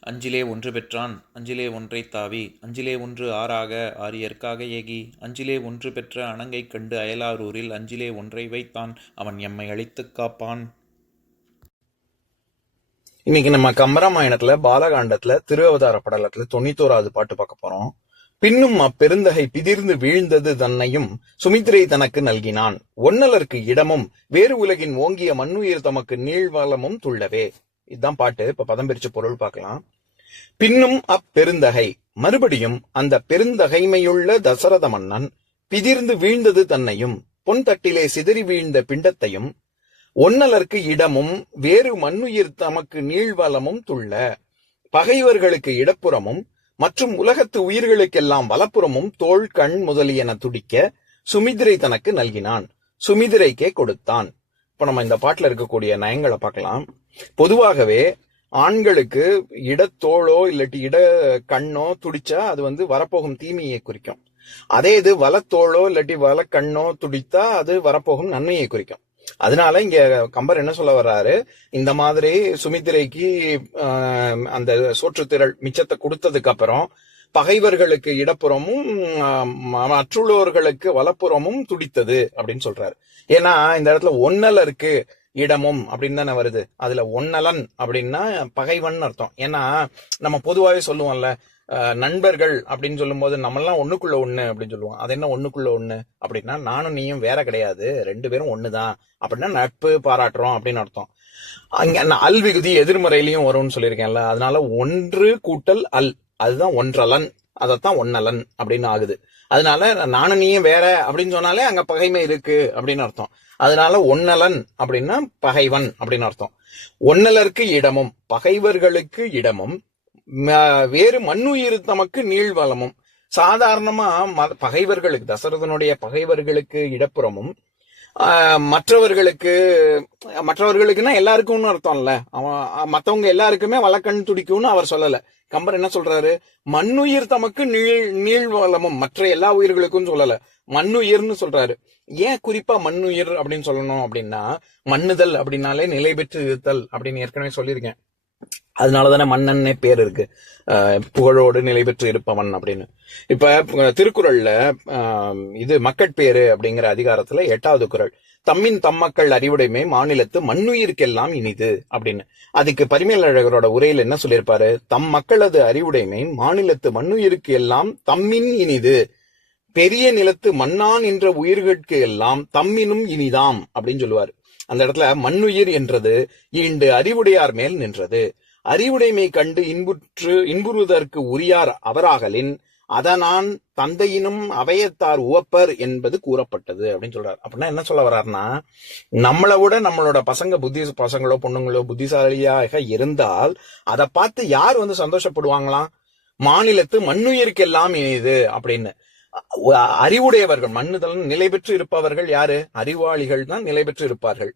அஞ்சிலே ஒன்று பெற்றான் அஞ்சிலே ஒன்றை தாவி அஞ்சிலே ஒன்று ஆறாக ஆரியற்காக ஏகி அஞ்சிலே ஒன்று பெற்ற அணங்கை கண்டு அயலாரூரில் அஞ்சிலே ஒன்றை வைத்தான் அவன் எம்மை அழித்துக் காப்பான். இன்னைக்கு நம்ம கம்பராமாயணத்துல பாலகாண்டத்துல திருஅவதார படலத்துல தொண்ணூத்தோராவது பாட்டு பார்க்க போறோம். பின்னும் அப்பெருந்தகை பிதிர்ந்து வீழ்ந்தது தன்னையும் சுமித்திரை தனக்கு நல்கினான். ஒன்னலருக்கு இடமும் வேறு உலகின் ஓங்கிய மண்ணுயிர் தமக்கு நீழ்வளமும் துள்ளவே. இதுதான் பாட்டு. இப்ப பதம் பிரிச்ச பொருள் பார்க்கலாம். பின்னும் அப்பெருந்தகை மறுபடியும் அந்த பெருந்தகைமையுள்ள தசரத மன்னன் பிதிர்ந்து வீழ்ந்தது தன்னையும் பொன் தட்டிலே சிதறி வீழ்ந்த பிண்டத்தையும் ஒன்னலர்க்கு இடமும் வேறு மண்ணுயிர் தமக்கு நீழ்வளமும் துள்ள பகைவர்களுக்கு இடப்புறமும் மற்றும் உலகத்து உயிர்களுக்கெல்லாம் வலப்புறமும் தோள் கண் முதலியன துடிக்க சுமிதிரை தனக்கு நல்கினான். சுமிதிரைக்கே கொடுத்தான். இப்போ நம்ம இந்த பாட்டுல இருக்கக்கூடிய நயங்களை பார்க்கலாம். பொதுவாகவே ஆண்களுக்கு இடத்தோளோ இல்லாட்டி இட கண்ணோ துடிச்சா அது வந்து வரப்போகும் தீமையை குறிக்கும். அதே இது வலத்தோளோ இல்லாட்டி கண்ணோ துடித்தா அது வரப்போகும் நன்மையை குறிக்கும். அதனால இங்க கம்பர் என்ன சொல்ல வர்றாரு? இந்த மாதிரி சுமித்திரைக்கு ஆஹ், அந்த சோற்றுத்திரள் மிச்சத்தை கொடுத்ததுக்கு அப்புறம் பகைவர்களுக்கு இடப்புறமும் மற்றுள்ளவர்களுக்கு வலப்புறமும் துடித்தது அப்படின்னு சொல்றாரு. ஏன்னா இந்த இடத்துல ஒன்னலருக்கு இடமும் அப்படின்னு தானே வருது. அதுல ஒன்னலன் அப்படின்னா பகைவன் அர்த்தம். ஏன்னா நம்ம பொதுவாகவே சொல்லுவோம்ல நண்பர்கள் அப்படின்னு சொல்லும்போது நம்மெல்லாம் ஒண்ணுக்குள்ள ஒண்ணு அப்படின்னு சொல்லுவோம். அது என்ன ஒண்ணுக்குள்ள ஒண்ணு? அப்படின்னா நானும் நீயும் வேற கிடையாது. ரெண்டு பேரும் ஒண்ணுதான். அப்படின்னா நட்பு பாராட்டுறோம் அப்படின்னு அர்த்தம். அங்க அல்விகுதி அல் விகுதி எதிர்மறையிலையும் வரும்னு சொல்லியிருக்கேன்ல. அதனால ஒன்று கூட்டல் அல். அதுதான் ஒன்றலன். அதைத்தான் ஒன்னலன் அப்படின்னு ஆகுது. அதனால நானும் நீயும் வேற அப்படின்னு சொன்னாலே அங்க பகைமை இருக்கு அப்படின்னு அர்த்தம். அதனால ஒன்னலன் அப்படின்னா பகைவன் அப்படின்னு அர்த்தம். ஒன்னலருக்கு இடமும் பகைவர்களுக்கு இடமும் வேறு மண்ணுயிர் தமக்கு நீழ்வளமும் சாதாரணமா ம- பகைவர்களுக்கு தசரதனுடைய பகைவர்களுக்கு இடப்புறமும் மற்றவர்களுக்கு மற்றவர்களுக்குன்னா எல்லாருக்கும்னு அர்த்தம்ல. அவன் மற்றவங்க எல்லாருக்குமே வழக்கண் துடிக்கும்னு அவர் சொல்லல. கம்பர் என்ன சொல்றாரு? மண்ணுயிர் தமக்கு நீள் நீழ்வளமும் மற்ற எல்லா உயிர்களுக்கும் சொல்லல. மண்ணுயிர்னு சொல்றாரு. ஏன் குறிப்பா மண்ணுயிர் அப்படின்னு சொல்லணும் அப்படின்னா மண்ணுதல் அப்படின்னாலே நிலை பெற்று இருத்தல் அப்படின்னு ஏற்கனவே சொல்லியிருக்கேன். அதனால தானே மன்னன்னே பேர் இருக்கு. புகழோடு நிலை பெற்று இருப்பவன் அப்படின்னு. இப்ப திருக்குறள்ல ஆஹ், இது மக்கட்பேறு அப்படிங்கிற அதிகாரத்துல எட்டாவது குரல் தம்மின் தம்மக்கள் அறிவுடைமை மாநிலத்து மண்ணுயிருக்கெல்லாம் இனிது அப்படின்னு. அதுக்கு பரிமேலழகரோட உரையில் என்ன சொல்லியிருப்பாரு? தம் மக்களது அறிவுடைமை மாநிலத்து மண்ணுயிருக்கு எல்லாம் தம்மின் இனிது. பெரிய நிலத்து மண்ணான் என்ற உயிர்களுக்கு எல்லாம் தம்மினும் இனிதாம் அப்படின்னு சொல்லுவார். அந்த இடத்துல மண்ணுயிர் என்றது ஈண்டு அறிவுடையார் மேல் நின்றது. அறிவுடைமை கண்டு இன்புற்று இன்புறுவதற்கு உரியார் அவராகலின் அதனான் தந்தையினும் அவையத்தார் உவப்பர் என்பது கூறப்பட்டது அப்படின்னு சொல்றாரு. அப்படின்னா என்ன சொல்ல வர்றாருன்னா நம்மளை விட நம்மளோட பசங்க புத்தி பசங்களோ பொண்ணுங்களோ புத்திசாலியாக இருந்தால் அதை பார்த்து யார் வந்து சந்தோஷப்படுவாங்களாம் மாநிலத்து மண்ணுயிர்க்கெல்லாம் இனிது அப்படின்னு. அறிவுடையவர்கள் மண்ணுதல் நிலை பெற்று இருப்பவர்கள் யாரு? அறிவாளிகள் தான் நிலை பெற்று இருப்பார்கள்.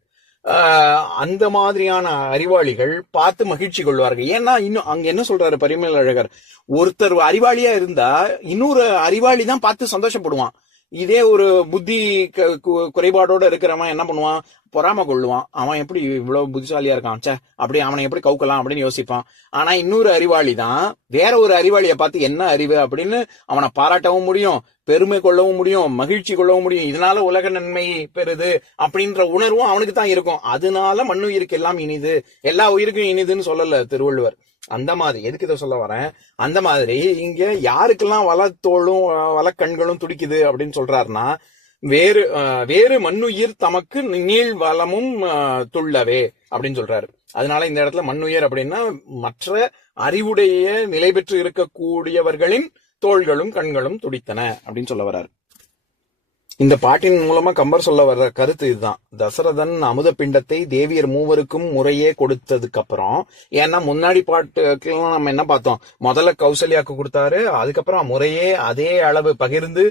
அந்த மாதிரியான அறிவாளிகள் பார்த்து மகிழ்ச்சி கொள்வார்கள். ஏன்னா இன்னும் அங்க என்ன சொல்றாரு பரிமேல் அழகர்? ஒருத்தர் அறிவாளியா இருந்தா இன்னொரு அறிவாளி தான் பார்த்து சந்தோஷப்படுவான். இதே ஒரு புத்தி க- கு- குறைபாடோட இருக்கிறவன் என்ன பண்ணுவான்? பொறாம கொள்ளுவான் அவன் எப்படி இவ்வளவு புத்திசாலியா இருக்கான்? சே அப்படி அவனை எப்படி கவுக்கலாம் அப்படின்னு யோசிப்பான். ஆனா இன்னொரு அறிவாளி தான் வேற ஒரு அறிவாளியை பார்த்து என்ன அறிவு அப்படின்னு அவனை பாராட்டவும் முடியும் பெருமை கொள்ளவும் முடியும் மகிழ்ச்சி கொள்ளவும் முடியும். இதனால உலக நன்மை பெறுது அப்படின்ற உணர்வும் அவனுக்கு தான் இருக்கும். அதனால மண்ணுயிருக்கு எல்லாம் இனிது. எல்லா உயிருக்கும் இனிதுன்னு சொல்லல திருவள்ளுவர். அந்த மாதிரி எதுக்கு இதை சொல்ல வரேன்? அந்த மாதிரி இங்க யாருக்கெல்லாம் வளத்தோளும் வளக்கண்களும் துடிக்குது அப்படின்னு சொல்றாருன்னா வேறு வேறு மண்ணுயிர் தமக்கு நீள் வளமும் அஹ், துள்ளவே அப்படின்னு சொல்றாரு. அதனால இந்த இடத்துல மண்ணுயிர் அப்படின்னா மற்ற அறிவுடைய நிலை பெற்று இருக்கக்கூடியவர்களின் தோள்களும் கண்களும் துடித்தன அப்படின்னு சொல்ல வர்றாரு. இந்த பாட்டின் மூலமா கம்பர் சொல்ல வர்ற கருத்து இதுதான். தசரதன் அமுத பிண்டத்தை தேவியர் மூவருக்கும் முறையே கொடுத்ததுக்கு அப்புறம் ஏன்னா முன்னாடி பாட்டுக்கெல்லாம் நம்ம என்ன பார்த்தோம்? முதல்ல கௌசல்யாக்கு கொடுத்தாரு அதுக்கப்புறம் முறையே அதே அளவு பகிர்ந்து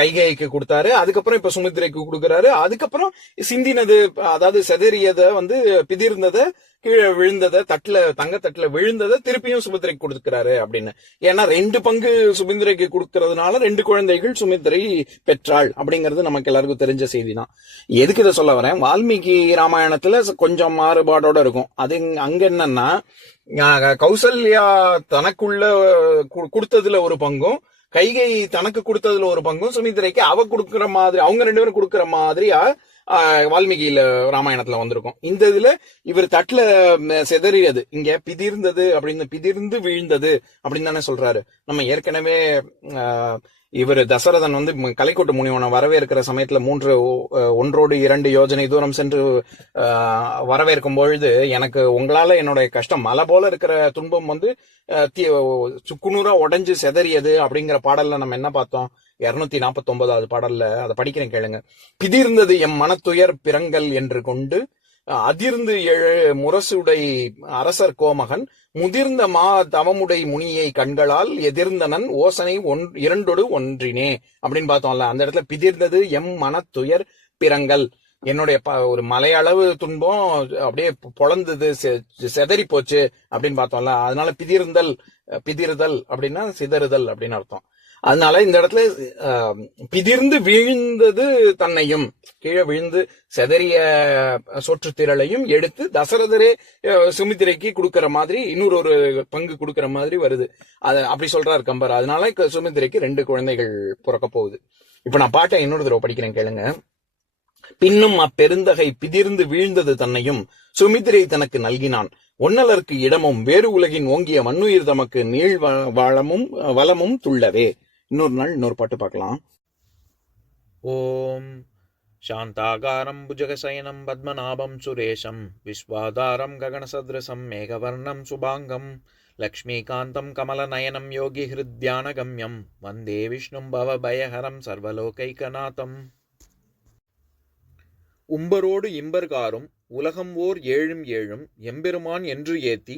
கைகைக்கு கொடுத்தாரு அதுக்கப்புறம் இப்ப சுமித்ரைக்கு கொடுக்குறாரு அதுக்கப்புறம் சிந்தினது அதாவது செதறியதை வந்து பிதிர்ந்ததை கீழே விழுந்ததை தட்டுல தங்க தட்டுல விழுந்ததை திருப்பியும் சுமித்ரைக்கு கொடுக்கிறாரு அப்படின்னு. ஏன்னா ரெண்டு பங்கு சுமித்ரைக்கு கொடுக்கறதுனால ரெண்டு குழந்தைகள் சுமித்ரை பெற்றாள் அப்படிங்கிறது நமக்கு எல்லாருக்கும் தெரிஞ்ச செய்தி தான் எதுக்கு இதை சொல்ல வரேன்? வால்மீகி ராமாயணத்துல கொஞ்சம் மாறுபாடோட இருக்கும். அது அங்க என்னன்னா கௌசல்யா தனக்குள்ள கு- கொடுத்ததுல ஒரு பங்கும் கைகை தனக்கு கொடுத்ததுல ஒரு பங்கும் சுமித்ரைக்கு அவ கொடுக்கிற மாதிரி அவங்க ரெண்டு பேரும் கொடுக்கிற மாதிரியா வால்மீகியில ராமாயணத்துல வந்திருக்கும். இந்த இதுல இவர் தட்டுல செதறியது சிதறியது. இங்க பிதிர்ந்தது அப்படின்னு பிதிர்ந்து விழுந்தது அப்படின்னு தானே சொல்றாரு. நம்ம ஏற்கனவே இவர் தசரதன் வந்து கலைக்கோட்டு முனிவனை வரவேற்கிற சமயத்துல மூன்று ஒன்றோடு இரண்டு யோஜனை தூரம் சென்று வரவேற்கும் பொழுது எனக்கு உங்களால என்னுடைய கஷ்டம் மலை போல இருக்கிற துன்பம் வந்து சுக்குநூறா உடைஞ்சு செதறியது அப்படிங்கிற பாடல்ல நம்ம என்ன பார்த்தோம்? இருநூத்தி நாற்பத்தி ஒன்பதாவது பாடல்ல அதை படிக்கிறேன் கேளுங்க. பிதிர்ந்தது எம் மனத்துயர் பிறங்கல் என்று கொண்டு அதிர்ந்து எழு முரசுடை அரசர் கோமகன் முதிர்ந்த மா தவமுடை முனியை கண்களால் எதிர்ந்தனன் ஓசனை ஒன் இரண்டொடு ஒன்றினே அப்படின்னு பார்த்தோம்ல அந்த இடத்துல பிதிர்ந்தது எம் மனத்துயர் பிறங்கல் என்னுடைய ப- ஒரு மலையளவு துன்பம் அப்படியே பொழந்தது செதறி போச்சு அப்படின்னு பார்த்தோம்ல அதனால பிதிர்ந்தல் பிதிர்தல் அப்படின்னா சிதறுதல் அப்படின்னு அர்த்தம். அதனால இந்த இடத்துல பிதிர்ந்து வீழ்ந்தது தன்னையும் கீழே விழுந்து செதறிய சொற்று திரளையும் எடுத்து தசரதரே சுமித்திரைக்கு கொடுக்கிற மாதிரி இன்னொரு ஒரு பங்கு கொடுக்கிற மாதிரி வருது. அது அப்படி சொல்றார் கம்பர். அதனால சுமித்திரைக்கு ரெண்டு குழந்தைகள் பிறக்க போகுது. இப்ப நான் பாட்டை இன்னொரு தடவை படிக்கிறேன் கேளுங்க. பின்னும் அப்பெருந்தகை பிதிர்ந்து வீழ்ந்தது தன்னையும் சுமித்திரை தனக்கு நல்கினான். ஒன்னலருக்கு இடமும் வேறு உலகின் ஓங்கிய மண்ணுயிர் தமக்கு நீள் வ- வளமும் வளமும் துள்ளவே. இன்னொரு நாள் இன்னொரு பாட்டு பார்க்கலாம் ॐ शान्ताकारं भुजगशयनं पद्मनाभं सुरेशं विश्वाधारं गगनसदृशं मेघवर्णं शुभाङ्गं लक्ष्मीकान्तं कमलनयनं योगिहृद्यानगम्यं वन्दे विष्णुं भवभयहरं सर्वलोकैकनाथम् உம்பரோடு இம்பர்காரும் உலகம் ஓர் ஏழும் ஏழும் எம்பெருமான் என்று ஏத்தி